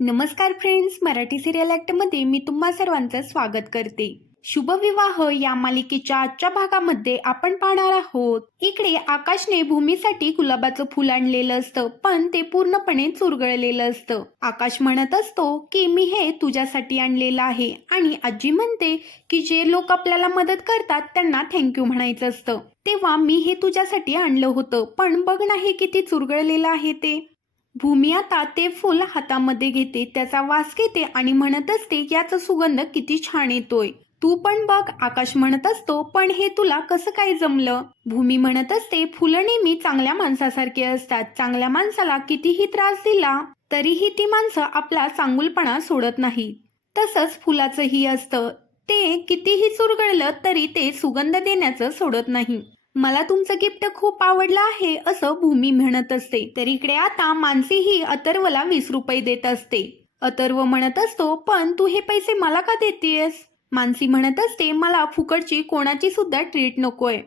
नमस्कार friends Marathi serial ॲक्टमध्ये मी तुम्हा सर्वांचं स्वागत करते. शुभविवाह या मालिकेच्या आजच्या भागामध्ये आपण पाहणार आहोत. इकडे आकाशने भूमीसाठी गुलाबाचं फुल आणलेलं असतं पण ते पूर्णपणे चुरगळलेलं असतं. आकाश म्हणत असतो की मी हे तुझ्यासाठी आणलेलं आहे. आणि आजी म्हणते की जे लोक आपल्याला मदत करतात त्यांना थँक्यू म्हणायचं असतं. तेव्हा मी हे तुझ्यासाठी आणलं होतं पण बघ ना हे किती चुरगळलेलं आहे ते. भूमी आता ते फुल हातामध्ये घेते त्याचा वास घेते आणि म्हणत असते याचा सुगंध किती छान येतोय. तू पण बघ आकाश म्हणत असतो पण हे तुला कसं काय जमलं? भूमी म्हणत असते फुलं नेहमी चांगल्या माणसासारखे असतात. चांगल्या माणसाला कितीही त्रास दिला तरीही ती माणसं आपला चांगुलपणा सोडत नाही. तसंच फुलाचंही असतं. ते कितीही चुरगळलं तरी ते सुगंध देण्याचं सोडत नाही. मला तुमचं गिफ्ट खूप आवडलं आहे असं भूमी म्हणत असते. तर इकडे आता मानसी ही वीस रुपये देत असते. अतर्व म्हणत असतो पण तू हे पैसे मला का देतेस? मानसी म्हणत असते मला फुकटची कोणाची सुद्धा ट्रीट नकोय.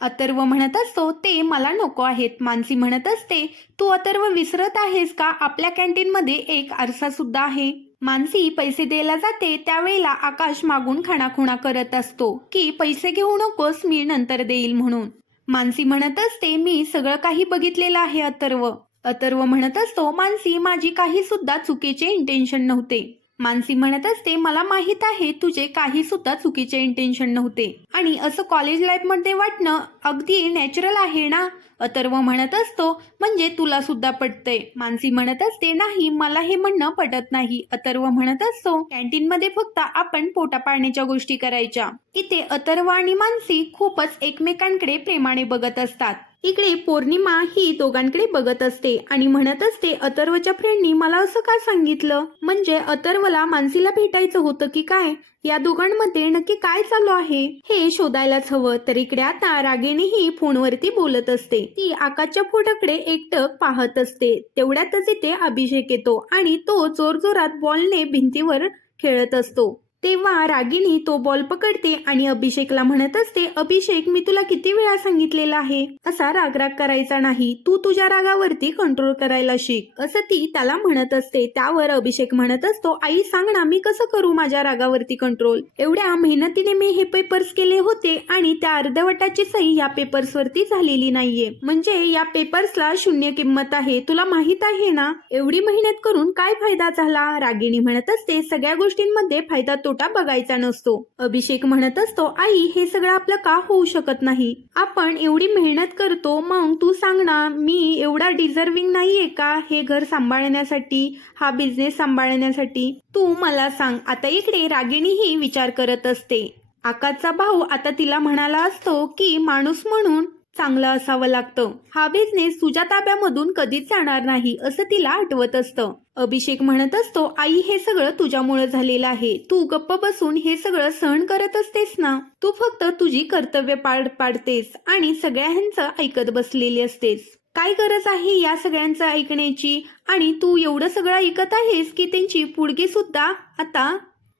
अथर्व म्हणत असतो ते मला नको आहेत. मानसी म्हणत असते तू अथर्व विसरत आहेस का? आपल्या कॅन्टीनमध्ये एक आरसा सुद्धा आहे. मानसी पैसे द्यायला जाते त्यावेळेला आकाश मागून खाणाखुणा करत असतो की पैसे घेऊ नकोस मी नंतर देईल म्हणून. मानसी म्हणत असते मी सगळं काही बघितलेलं आहे अथर्व. अथर्व म्हणत असतो मानसी माझी काही सुद्धा चुकीचे इंटेन्शन नव्हते. मानसी म्हणत असते मला माहीत आहे तुझे काही सुद्धा चुकीचे इंटेन्शन नव्हते. आणि असं कॉलेज लाईफमध्ये वाटणं अगदी नॅचरल आहे ना? अतर्व म्हणत असतो म्हणजे तुला सुद्धा पटतंय. मानसी म्हणत असते नाही मला हे म्हणणं पटत नाही. अतर्व म्हणत असतो कॅन्टीन मध्ये फक्त आपण पोटा पाळण्याच्या गोष्टी करायच्या. इथे अतर्व आणि मानसी खूपच एकमेकांकडे प्रेमाने बघत असतात. इकडे पौर्णिमा ही दोघांकडे बघत असते आणि म्हणत असते अथर्वच्या फ्रेंडनी मला असं का सांगितलं? म्हणजे अथर्वला मानसीला भेटायचं होतं की काय? या दोघांमध्ये नक्की काय चालू आहे? हे शोधायलाच हवं. तर इकडे आता रागिणीही फोनवरती बोलत असते. ती आकाशच्या फोटोकडे एकटक पाहत असते. तेवढ्यातच इथे अभिषेक येतो आणि तो जोरजोरात बॉलने भिंतीवर खेळत असतो. तेव्हा रागिणी तो बॉल पकडते आणि अभिषेकला म्हणत असते अभिषेक मी तुला किती वेळा सांगितलेला आहे? असा रागराग करायचा नाही. तू तुझ्या रागावरती कंट्रोल करायला शिक. असं ती त्याला म्हणत असते. त्यावर अभिषेक म्हणत असतो आई सांग ना मी कसं करू माझ्या रागावरती कंट्रोल एवढ्या मेहनतीने मी हे पेपर्स केले होते आणि त्या अर्धवटाची सही या पेपर्स वरती झालेली नाहीये. म्हणजे या पेपर्सला शून्य किंमत आहे. तुला माहीत आहे ना? एवढी मेहनत करून काय फायदा झाला? रागिणी म्हणत असते सगळ्या गोष्टींमध्ये फायदा तो तोटा बघायचा नसतो. अभिषेक म्हणत असतो आई हे सगळं आपलं का होऊ शकत नाही? आपण एवढी मेहनत करतो मग तू सांग ना मी एवढा डिझर्विंग नाहीये का हे घर सांभाळण्यासाठी हा बिझनेस सांभाळण्यासाठी? तू मला सांग. आता इकडे रागिणीही विचार करत असते. आकाशचा भाऊ आता तिला म्हणाला असतो की माणूस म्हणून चांगलं असावं लागतं. हा बिझनेस तुझ्या ताब्यामधून कधीच जाणार नाही असं तिला आठवत असतं. अभिषेक म्हणत असतो आई हे सगळं तुझ्यामुळे झालेलं आहे. तू गप्प बसून हे सगळं सहन करत असतेस ना? तू फक्त तुझी कर्तव्य पाड पाडतेस आणि सगळ्यांचं ऐकत बसलेली असतेस. काय गरज आहे या सगळ्यांचं ऐकण्याची? आणि तू एवढं सगळं ऐकत आहेस की त्यांची पुडगी सुद्धा आता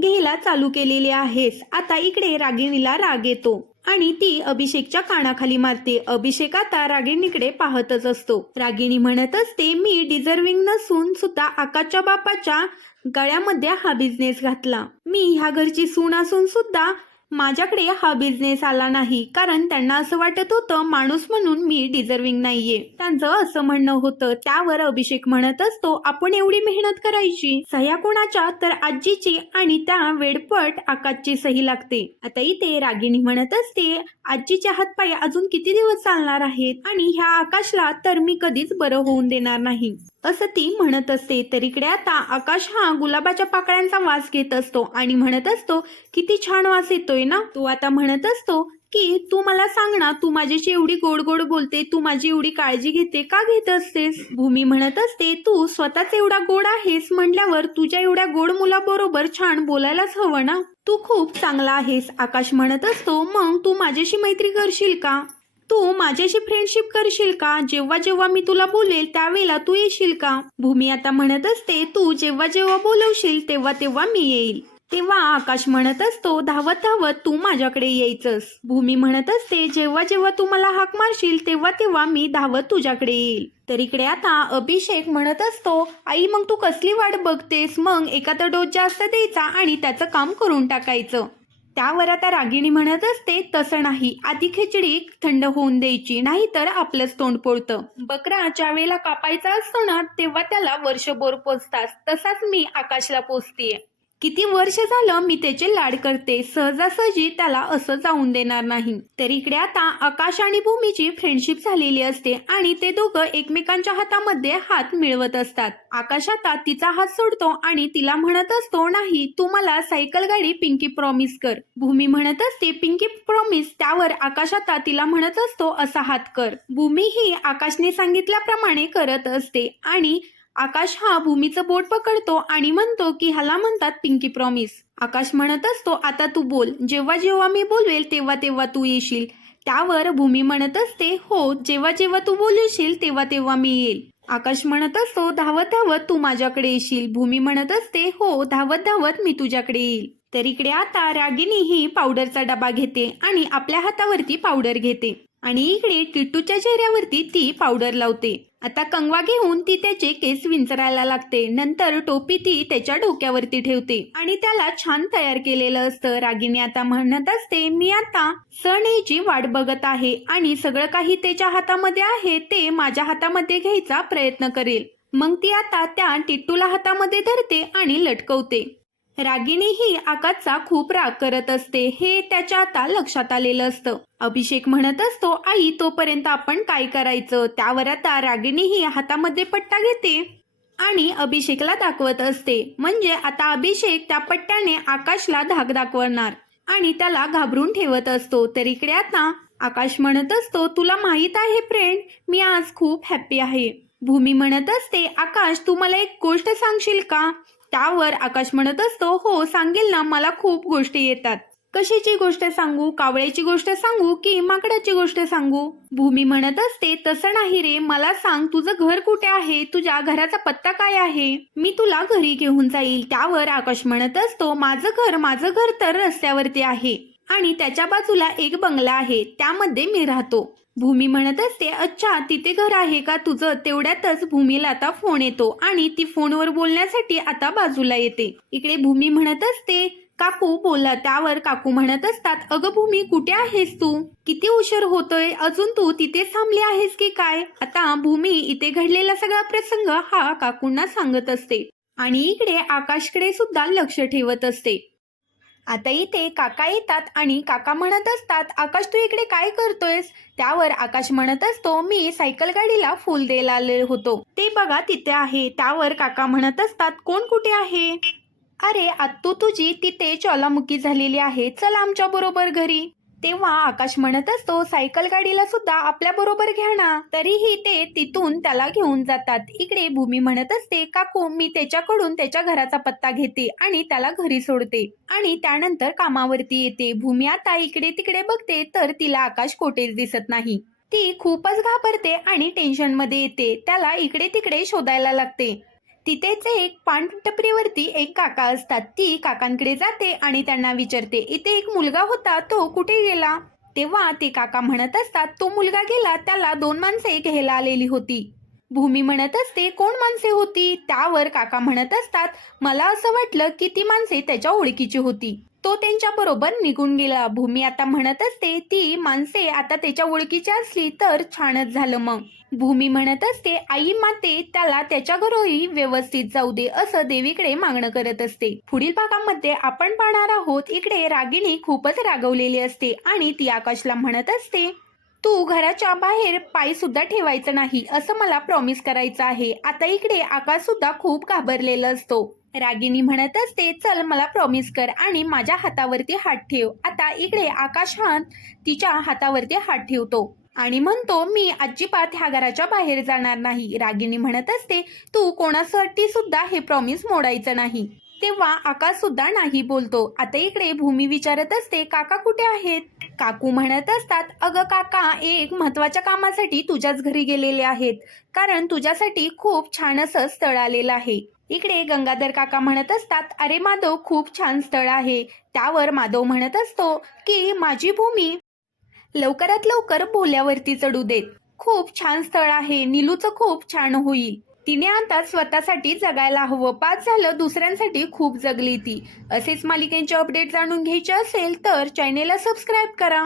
घ्यायला चालू केलेली आहेस. आता इकडे रागिणीला राग येतो. आणि ती अभिषेकच्या कानाखाली मारते. अभिषेक आता रागिणीकडे पाहतच असतो. रागिणी म्हणत असते मी डिझर्विंग नसून सुद्धा आकाशच्या बापाच्या गळ्यामध्ये हा बिझनेस घातला. मी ह्या घरची सून असून सुद्धा माझ्याकडे हा बिझनेस आला नाही. कारण त्यांना असं वाटत होतं माणूस म्हणून मी डिझर्विंग नाहीये. त्यांचं असं म्हणणं होतं. त्यावर अभिषेक म्हणत असतो आपण एवढी मेहनत करायची. सह्या कोणाच्या? तर आजीची आणि त्या वेडपट आकाशची सही लागते. आता इथे रागिणी म्हणत असते आजीचे हातपाय अजून किती दिवस चालणार आहेत? आणि ह्या आकाशला तर मी कधीच बरं होऊन देणार नाही. असं ती म्हणत असते. तर इकडे आता आकाश हा गुलाबाच्या पाकळ्यांचा वास घेत असतो आणि म्हणत असतो किती छान वास येतोय ना? तो आता म्हणत असतो की तू मला सांग ना तू माझ्याशी एवढी गोड गोड बोलते तू माझी एवढी काळजी घेते का घेत असतेस? भूमी म्हणत असते तू स्वतःच एवढा गोड आहेस म्हणल्यावर तुझ्या एवढ्या गोड मुलाबरोबर छान बोलायलाच हवं ना? तू खूप चांगला आहेस. आकाश म्हणत असतो मग तू माझ्याशी मैत्री करशील का? तू माझ्याशी फ्रेंडशिप करशील का? जेव्हा जेव्हा मी तुला बोलेल त्यावेळेला तू येशील का? भूमी आता म्हणत असते तू जेव्हा जेव्हा बोलवशील तेव्हा तेव्हा मी येईल. तेव्हा आकाश म्हणत असतो धावत धावत तू माझ्याकडे यायचंस. भूमी म्हणत असते जेव्हा जेव्हा तू मला हाक मारशील तेव्हा तेव्हा मी धावत तुझ्याकडे येईल. तर इकडे आता अभिषेक म्हणत असतो आई मग तू कसली वाट बघतेस? मग एखादा डोस जास्त द्यायचा आणि त्याचं काम करून टाकायचं. त्यावर आता रागिणी म्हणत असते तसं नाही. आधी खिचडी थंड होऊन द्यायची नाही तर आपलंच तोंड पोळतं. बकरा ज्या वेळेला कापायचा असतो ना तेव्हा त्याला वर्षभर पोचतात तसाच मी आकाशला पोचतेय किती वर्ष झालं मी त्याचे लाड करते. सहजासहजी त्याला असं जाऊन देणार नाही. तर इकडे आता आकाश आणि भूमीची फ्रेंडशिप झालेली असते आणि ते दोघं एकमेकांच्या हातामध्ये हात मिळवत असतात. आकाश आता तिचा हात सोडतो आणि तिला म्हणत असतो नाही तू मला सायकल गाडी पिंकी प्रॉमिस कर. भूमी म्हणत असते पिंकी प्रॉमिस त्यावर आकाश आता तिला म्हणत असतो असा हात कर. भूमी ही आकाशने सांगितल्याप्रमाणे करत असते आणि आकाश हा भूमीचं बोट पकडतो आणि म्हणतो की ह्याला म्हणतात पिंकी प्रॉमिस. आकाश म्हणत असतो आता तू बोल. जेव्हा जेव्हा मी बोलवेल तेव्हा तेव्हा तू येशील. त्यावर भूमी म्हणत असते हो जेव्हा जेव्हा तू बोलशील तेव्हा तेव्हा मी येईल. आकाश म्हणत असतो धावत धावत तू माझ्याकडे येशील. भूमी म्हणत असते हो धावत धावत मी तुझ्याकडे येईल. तर इकडे आता रागिनी ही पावडरचा डबा घेते आणि आपल्या हातावरती पावडर घेते. आणि इकडे टिट्टूच्या चेहऱ्यावरती ती पावडर लावते. आता कंगवा घेऊन ती त्याचे केस विंचरायला लागते. नंतर टोपी ती त्याच्या डोक्यावरती ठेवते. आणि त्याला छान तयार केलेलं असतं. रागिनी आता म्हणत असते मी आता सण यायची वाट बघत आहे आणि सगळं काही त्याच्या हातामध्ये आहे ते माझ्या हातामध्ये घ्यायचा प्रयत्न करेल. मग ती आता त्या टिट्टूला हातामध्ये धरते आणि लटकवते. रागिणीही आकाशचा खूप राग करत असते हे त्याच्या आता लक्षात आलेलं असतं. अभिषेक म्हणत असतो आई तोपर्यंत आपण काय करायचं? त्यावर आता रागिणीही हातामध्ये पट्टा घेते. आणि अभिषेकला दाखवत असते म्हणजे आता अभिषेक त्या पट्ट्याने आकाशला धाक दाखवणार. आणि त्याला घाबरून ठेवत असतो तर इकडे आता आकाश म्हणत असतो तुला माहीत आहे फ्रेंड मी आज खूप हॅप्पी आहे. भूमी म्हणत असते आकाश तू मला एक गोष्ट सांगशील का? त्यावर आकाश म्हणत असतो हो सांगेल ना मला खूप गोष्टी येतात. कशाची गोष्ट सांगू? कावळ्याची गोष्ट सांगू की माकडाची गोष्ट सांगू? भूमी म्हणत असते तसं नाही रे मला सांग तुझं घर कुठे आहे? तुझ्या घराचा पत्ता काय आहे? मी तुला घरी घेऊन जाईल. त्यावर आकाश म्हणत असतो माझं घर माझं घर तर रस्त्यावरती आहे आणि त्याच्या बाजूला एक बंगला आहे त्यामध्ये मी राहतो. भूमी म्हणत असते अच्छा तिथे घर आहे का तुझं? तेवढ्यातच भूमीला आता फोन येतो आणि ती फोनवर बोलण्यासाठी आता बाजूला येते. इकडे भूमी म्हणत असते काकू बोला. त्यावर काकू म्हणत असतात अगं भूमी कुठे आहेस तू? किती उशीर होतोय? अजून तू तिथे थांबली आहेस की काय? आता भूमी इथे घडलेला सगळा प्रसंग हा काकूंना सांगत असते. आणि इकडे आकाशकडे सुद्धा लक्ष ठेवत असते. आता इथे काका येतात आणि काका म्हणत असतात आकाश तू इकडे काय करतोयस? त्यावर आकाश म्हणत असतो मी सायकल गाडीला फुल द्यायला आले होतो. ते बघा तिथे आहे. त्यावर काका म्हणत असतात कोण कुठे आहे? अरे आत्तू तुझी तिथे ज्वालामुखी झालेली आहे. चल आमच्या बरोबर घरी. तेव्हा आकाश म्हणत असतो सायकल गाडीला सुद्धा आपल्या बरोबर घ्या ना. तरीही ते तिथून त्याला घेऊन जातात. इकडे भूमी म्हणत असते काकू मी त्याच्याकडून त्याच्या घराचा पत्ता घेते आणि त्याला घरी सोडते आणि त्यानंतर कामावरती येते. भूमी आता इकडे तिकडे बघते तर तिला आकाश कोठेच दिसत नाही. ती खूपच घाबरते आणि टेन्शनमध्ये येते. त्याला इकडे तिकडे शोधायला लागते. तिथेच एक पानटपरीवरती एक काका असतात. ती काकांकडे जाते आणि त्यांना विचारते इथे एक मुलगा होता तो कुठे गेला? तेव्हा ते काका म्हणत असतात तो मुलगा गेला त्याला दोन माणसे घ्यायला आलेली होती. भूमी म्हणत असते कोण माणसे होती? त्यावर काका म्हणत असतात मला असं वाटलं की ती माणसे त्याच्या ओळखीची होती. तो त्यांच्या बरोबर निघून गेला. भूमी आता म्हणत असते ती माणसे आता त्याच्या ओळखीची असली तर छानच झालं मग. भूमी म्हणत असते आई माते त्याला त्याच्या घरोही व्यवस्थित जाऊ दे असं देवीकडे मागणं करत असते. पुढील भागामध्ये आपण पाहणार आहोत इकडे रागिणी खूपच रागवलेली असते आणि ती आकाशला म्हणत असते तू घराच्या बाहेर पाय सुद्धा ठेवायचं नाही असं मला प्रॉमिस करायचं आहे. आता इकडे आकाश सुद्धा खूप घाबरलेला असतो. रागिनी म्हणत असते चल मला प्रॉमिस कर आणि माझ्या हातावरती हात ठेव. आता इकडे आकाश हा तिच्या हातावरती हात ठेवतो. आणि म्हणतो मी अजिबात ह्या घराच्या बाहेर जाणार नाही. रागिनी म्हणत असते तू कोणासाठी सुद्धा हे प्रॉमिस मोडायचं नाही. तेव्हा आकाश सुद्धा नाही बोलतो. आता इकडे भूमी विचारत असते काका कुठे आहेत? काकू म्हणत असतात अगं काका एक महत्त्वाच्या कामासाठी तुझ्याच घरी गेलेले आहेत. कारण तुझ्यासाठी खूप छान असं स्थळ आलेलं आहे. इकडे गंगाधर काका म्हणत असतात अरे माधव खूप छान स्थळ आहे. त्यावर माधव म्हणत असतो की माझी भूमी लवकरात लवकर बोल्यावरती चढू देत. खूप छान स्थळ आहे नीलूचं खूप छान होईल तिने आता स्वतःसाठी जगायला हवं. पाच झालं दुसऱ्यांसाठी खूप जगली ती. असेच मालिकेंचे अपडेट जाणून घ्यायचे असेल तर चॅनेलला सबस्क्राईब करा.